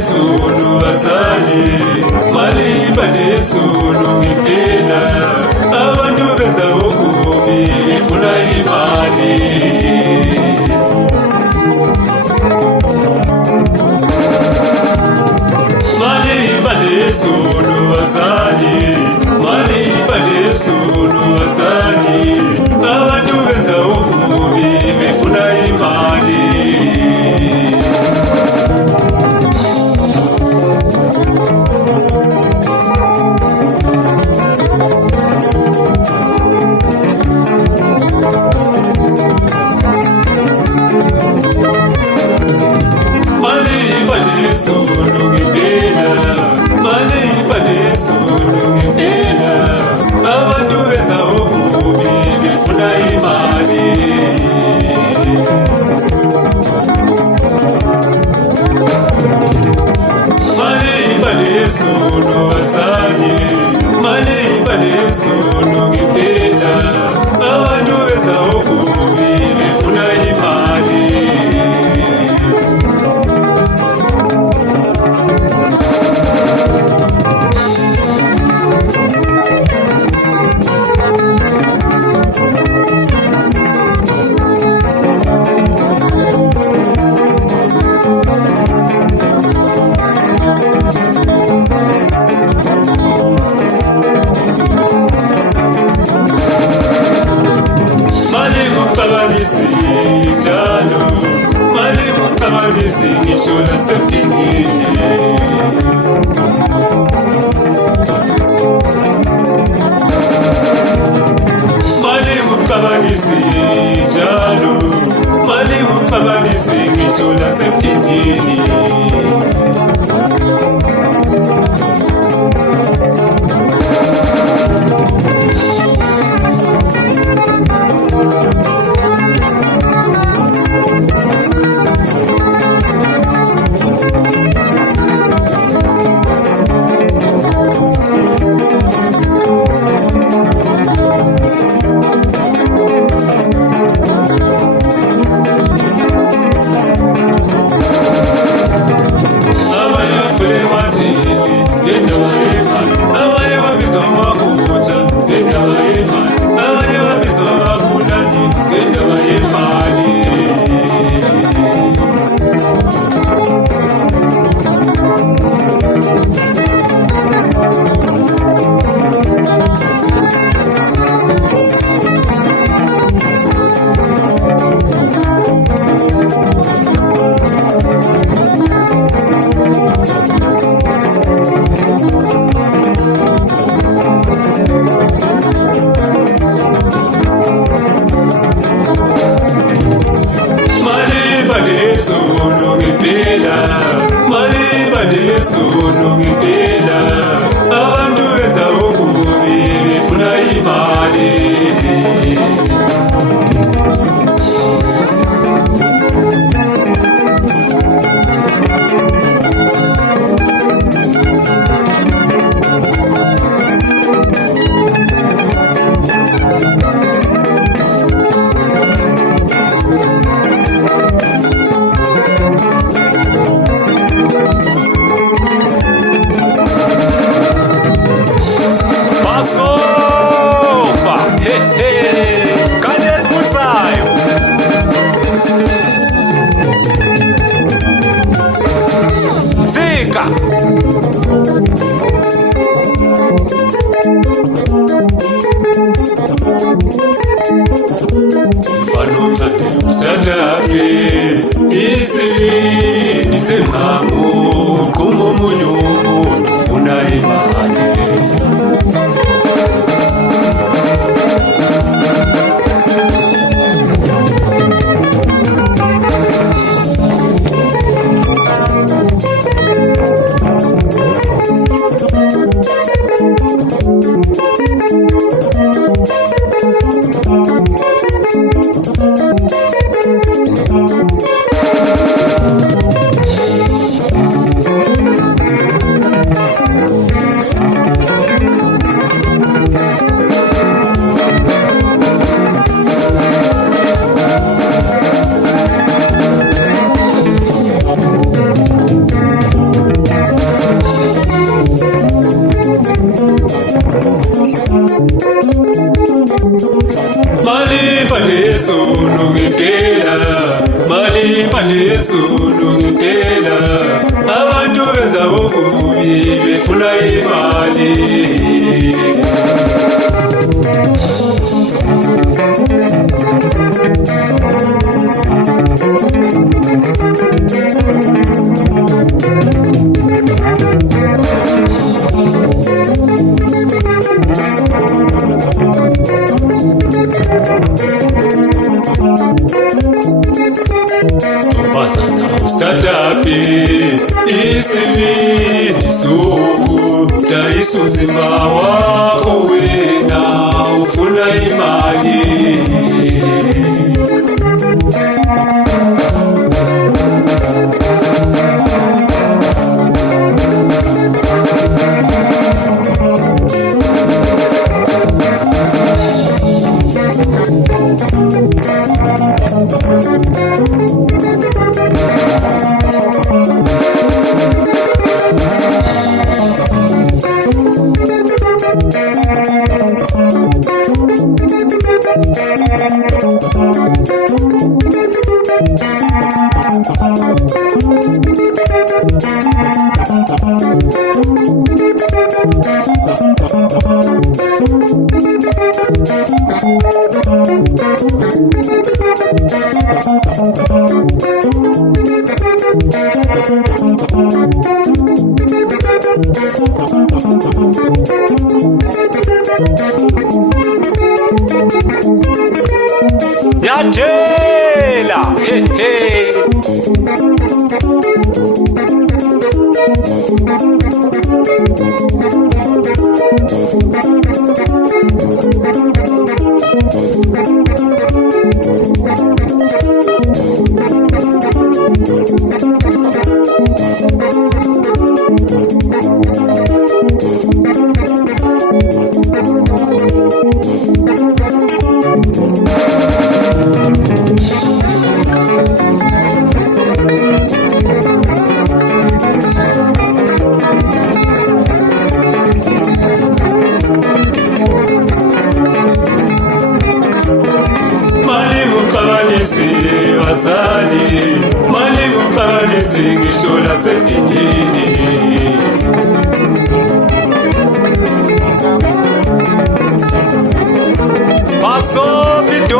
Sunu asali mali bade sunu ipena abantu beza okubi befuna imali mali bade sunu asali mali bade sunu asali abantu beza okubi befuna imali sunu ngempela mali bade sunu ngempela abantu beza okubi befuna imali mali bade sunu asali mali bade sunu ngempela abantu beza okubi befuna imali Jalo mali mukabalisi ngishola septingini mali mukabalisi jalo mali mukabalisi ngishola septingini mali mali yesulu ngempela abantu benza okubi befuna imali. Statapi isibindi suku taisuzima wako wena ufuna imali. Nyatela, hey, hey. Wazali mali mkabalisi ngisho nasemdinini. Baso bido